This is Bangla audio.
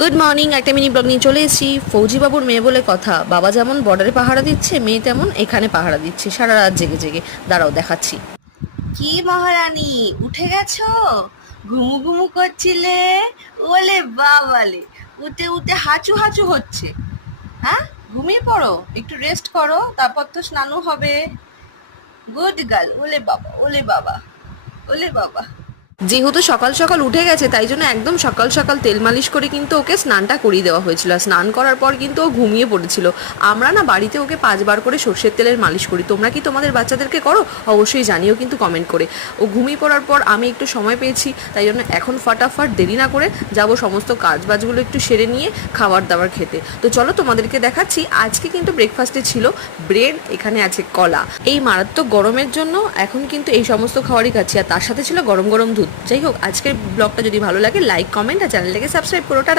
গুড মর্নিং, একটা মিনি ব্লগ নিয়ে চলে এসেছি। ফৌজি বাবুর মেয়ে বলে কথা, বাবা যেমন বর্ডারে পাহারা দিচ্ছে, মেয়ে তেমন এখানে পাহারা দিচ্ছে সারা রাত জেগে জেগে। দাঁড়াও দেখাচ্ছি। কি মহারানী, উঠে গেছো? ঘুমু ঘুমু করছিলে? ওলে বাবালে, উঠে উঠে হাঁচু হাঁচু হচ্ছে। হ্যাঁ, ঘুমিয়ে পড়ো, একটু রেস্ট করো, তারপর তো স্নানও হবে। Good girl. ওলে বাবা, ওলে বাবা, ওলে বাবা। যেহেতু সকাল সকাল উঠে গেছে, তাই জন্য একদম সকাল সকাল তেল মালিশ করে কিন্তু ওকে স্নানটা করিয়ে দেওয়া হয়েছিল। আর স্নান করার পর কিন্তু ও ঘুমিয়ে পড়েছিল। আমরা না বাড়িতে ওকে 5 বার করে সর্ষের তেলের মালিশ করি। তোমরা কি তোমাদের বাচ্চাদেরকে করো? অবশ্যই জানিও কিন্তু কমেন্ট করে। ও ঘুমিয়ে পড়ার পর আমি একটু সময় পেয়েছি, তাই জন্য এখন ফাটাফাট দেরি না করে যাব সমস্ত কাজবাজগুলো একটু সেরে নিয়ে খাবার দাবার খেতে। তো চলো তোমাদেরকে দেখাচ্ছি। আজকে কিন্তু ব্রেকফাস্টে ছিল ব্রেড, এখানে আছে কলা। এই মারাত্মক গরমের জন্য এখন কিন্তু এই সমস্ত খাবারই খাচ্ছি, আর তার সাথে ছিল গরম গরম দুধ। যাই হোক, আজকের ব্লগটা যদি ভালো লাগে লাইক, কমেন্ট আর চ্যানেলটাকে সাবস্ক্রাইব করো। টাটা।